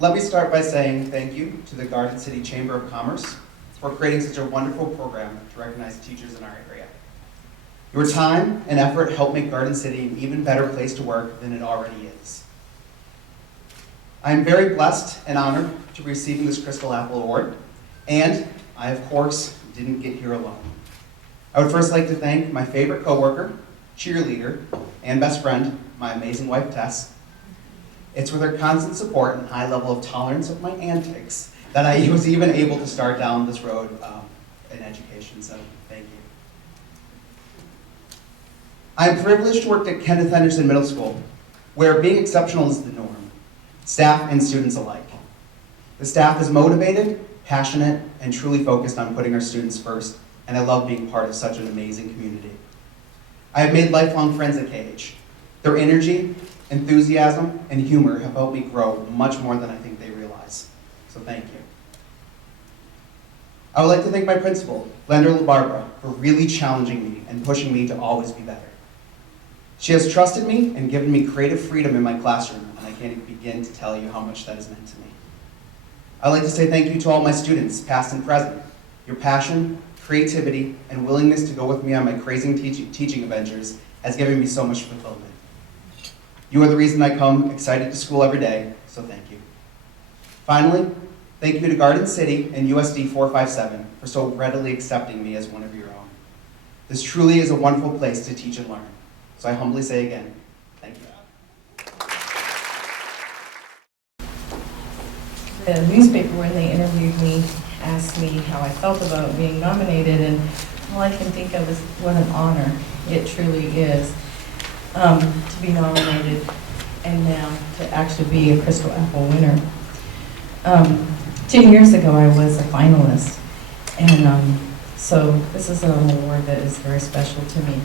Let me start by saying thank you to the Garden City Chamber of Commerce for creating such a wonderful program to recognize teachers in our area. Your time and effort help make Garden City an even better place to work than it already is. I am very blessed and honored to be receiving this Crystal Apple Award, and I, of course, didn't get here alone. I would first like to thank my favorite coworker, cheerleader, and best friend, my amazing wife, Tess. It's with her constant support and high level of tolerance of my antics that I was even able to start down this road in education, so thank you. I'm privileged to work at Kenneth Henderson Middle School, where being exceptional is the norm, staff and students alike. The staff is motivated, passionate, and truly focused on putting our students first, and I love being part of such an amazing community. I have made lifelong friends at KH. Their energy, enthusiasm, and humor have helped me grow much more than I think they realize. So thank you. I would like to thank my principal, Glenda LaBarbera, for really challenging me and pushing me to always be better. She has trusted me and given me creative freedom in my classroom, and I can't even begin to tell you how much that has meant to me. I'd like to say thank you to all my students, past and present. Your passion, creativity, and willingness to go with me on my crazy teaching adventures has given me so much fulfillment. You are the reason I come excited to school every day, so thank you. Finally, thank you to Garden City and USD 457 for so readily accepting me as one of your own. This truly is a wonderful place to teach and learn, so I humbly say again, thank you. The newspaper, when they interviewed me, asked me how I felt about being nominated, and all I can think of is what an honor it truly is. To be nominated and now to actually be a Crystal Apple winner. 10 years ago I was a finalist, and so this is an award that is very special to me.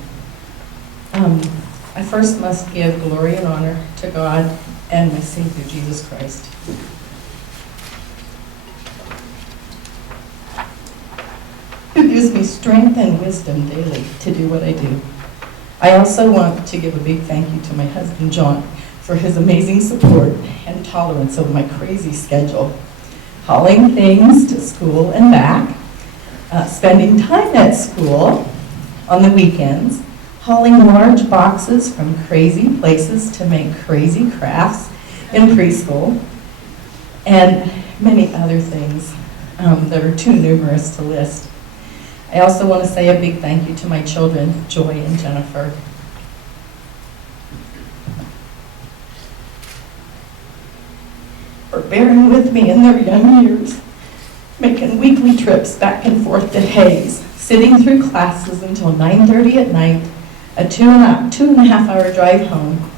I first must give glory and honor to God and my Savior Jesus Christ. Who gives me strength and wisdom daily to do what I do. I also want to give a big thank you to my husband, John, for his amazing support and tolerance of my crazy schedule. Hauling things to school and back, spending time at school on the weekends, hauling large boxes from crazy places to make crazy crafts in preschool, and many other things that are too numerous to list. I also want to say a big thank you to my children, Joy and Jennifer. For bearing with me in their young years, making weekly trips back and forth to Hayes, sitting through classes until 9:30 at night, a two and a half hour drive home,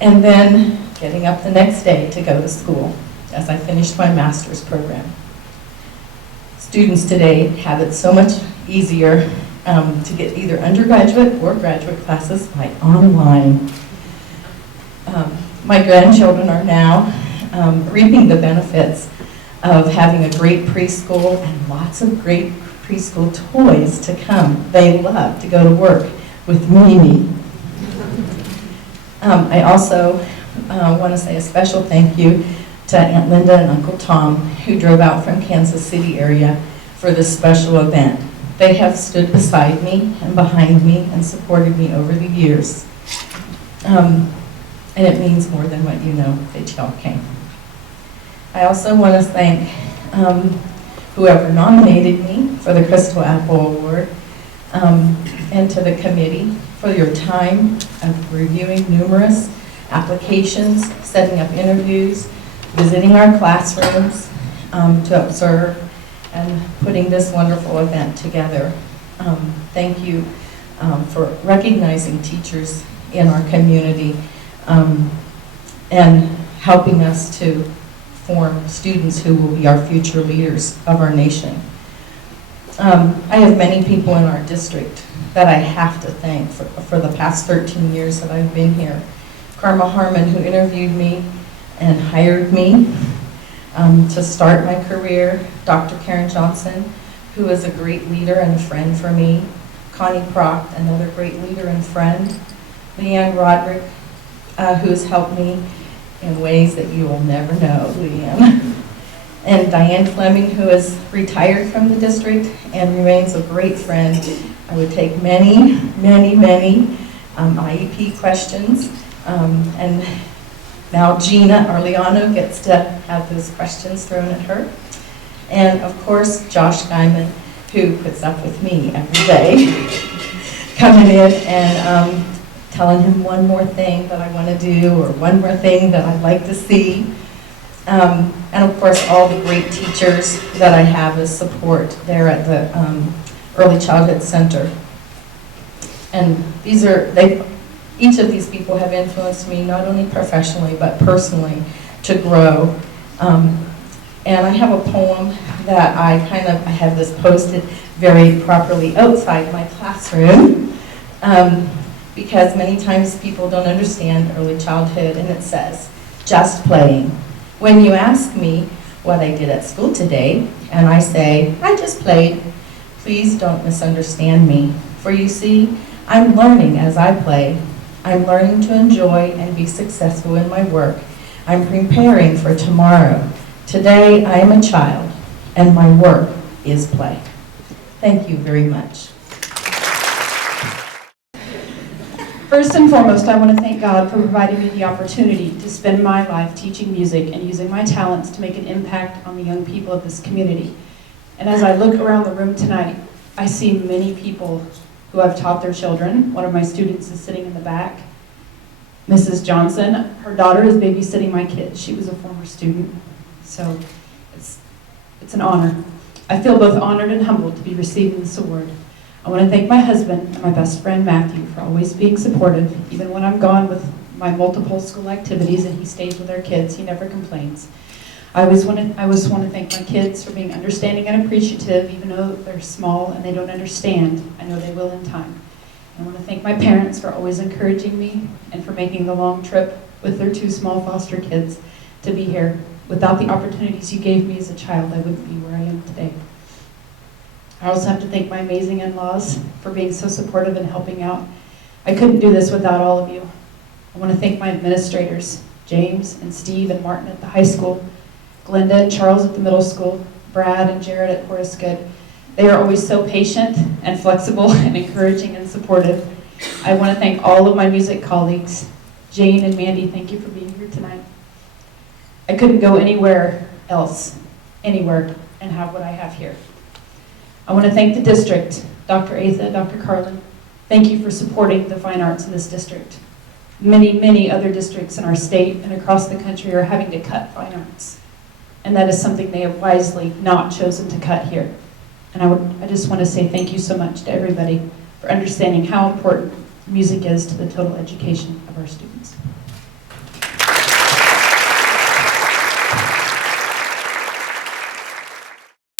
and then getting up the next day to go to school as I finished my master's program. Students today have it so much easier to get either undergraduate or graduate classes by online. My grandchildren are now reaping the benefits of having a great preschool and lots of great preschool toys to come. They love to go to work with Mimi. I also want to say a special thank you to Aunt Linda and Uncle Tom, who drove out from Kansas City area for this special event. They have stood beside me and behind me and supported me over the years. And it means more than what you know that y'all came. I also want to thank whoever nominated me for the Crystal Apple Award, and to the committee for your time of reviewing numerous applications, setting up interviews, visiting our classrooms to observe, and putting this wonderful event together. Thank you for recognizing teachers in our community and helping us to form students who will be our future leaders of our nation. I have many people in our district that I have to thank for the past 13 years that I've been here. Karma Harmon, who interviewed me and hired me to start my career. Dr. Karen Johnson, who is a great leader and a friend for me. Connie Proct, another great leader and friend. Leanne Roderick, who has helped me in ways that you will never know, Leanne. And Diane Fleming, who is retired from the district and remains a great friend. I would take many, many, many IEP questions. And now Gina Arliano gets to have those questions thrown at her. And of course, Josh Guyman, who puts up with me every day, coming in and telling him one more thing that I want to do or one more thing that I'd like to see. And of course, all the great teachers that I have as support there at the Early Childhood Center. And these are, each of these people have influenced me not only professionally but personally to grow. And I have a poem that I have this posted very properly outside my classroom because many times people don't understand early childhood, and it says, "Just playing. When you ask me what I did at school today, and I say, I just played, please don't misunderstand me. For you see, I'm learning as I play. I'm learning to enjoy and be successful in my work. I'm preparing for tomorrow. Today I am a child, and my work is play." Thank you very much. First and foremost, I want to thank God for providing me the opportunity to spend my life teaching music and using my talents to make an impact on the young people of this community. And as I look around the room tonight, I see many people who I've taught their children. One of my students is sitting in the back. Mrs. Johnson, her daughter is babysitting my kids. She was a former student. So it's an honor. I feel both honored and humbled to be receiving this award. I want to thank my husband and my best friend Matthew for always being supportive. Even when I'm gone with my multiple school activities and he stays with our kids, he never complains. I always want to thank my kids for being understanding and appreciative, even though they're small and they don't understand. I know they will in time. I want to thank my parents for always encouraging me and for making the long trip with their 2 small foster kids to be here. Without the opportunities you gave me as a child, I wouldn't be where I am today. I also have to thank my amazing in-laws for being so supportive and helping out. I couldn't do this without all of you. I want to thank my administrators, James and Steve and Martin at the high school, Glenda and Charles at the middle school, Brad and Jared at Horace Good. They are always so patient and flexible and encouraging and supportive. I want to thank all of my music colleagues. Jane and Mandy, thank you for being here tonight. I couldn't go anywhere else, anywhere, and have what I have here. I want to thank the district, Dr. Atha, Dr. Carlin. Thank you for supporting the fine arts in this district. Many, many other districts in our state and across the country are having to cut fine arts. And that is something they have wisely not chosen to cut here. And I just want to say thank you so much to everybody for understanding how important music is to the total education of our students.